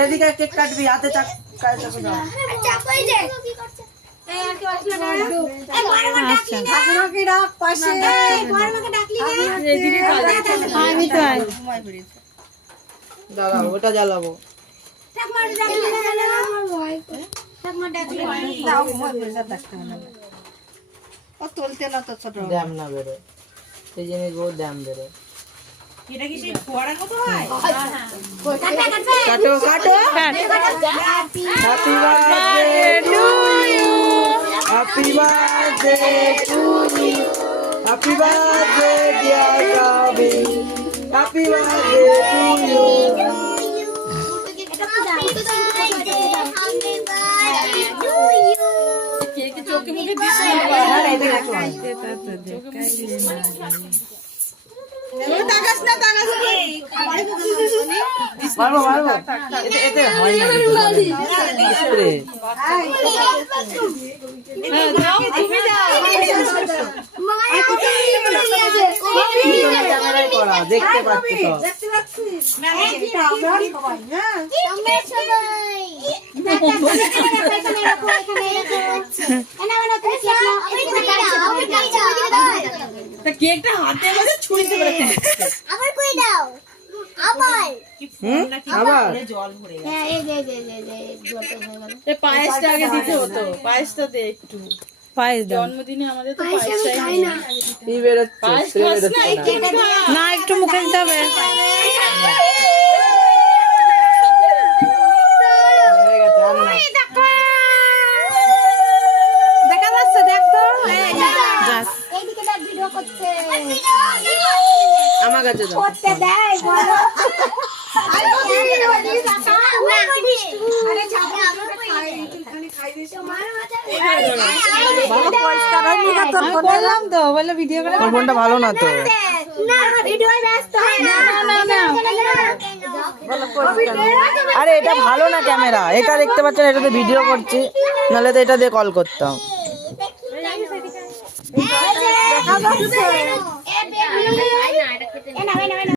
এদিকে কেক কাটবি, হাতে চাপ কাটবি না। জ্বালাবো, ওটা জ্বালাবো। তুলতে না তো ছোট ড্যাম না বেরো, সেই জিনিস বহু ড্যাম বেরো। কাটো কাটো। Happy birthday to you, happy birthday to you, happy birthday dear Kabi, happy birthday to you. এতে হয় না স্প্রে। ক্যামেরায় করা, দেখতে পাচ্ছি তো। কেকটা হাতে মধ্যে ছুঁড়িতে পারে আবার কই দাও আবার আবার জল ভরে গেছে। হ্যাঁ এই যে জলটা হয়ে গেল। এই পায়েসটা আগে দিতে হতো, পায়েসটা দে একটু। পায়েস দাও জন্মদিনে আমাদের তো পায়েসটাই খাই না কি বেরোচ্ছে? পায়েস স্প্রে খাস না, বেরোচ্ছে এই না। কেকটা খা। না একটু মুখে দিতে হবে হয়ে গেছে, আর না। দেখা যাচ্ছে দেখ তো এইদিকে দেখ ভিডিও করছে আমার কাছে দাও। করতে দেয় বলো আরে ঝাপড়া আমার খাই দিছি তোমার মাথা আমি বললাম তো বলে ভিডিও করে তোর ফোনটা ভালো না তো। না ভিডিও ব্যস্ত না না আরে এটা ভালো না ক্যামেরা, এটা দেখতে পাচ্ছেন, এটাতে ভিডিও করছি, নাহলে তো এটা দিয়ে কল করতাম। দেখা যাচ্ছে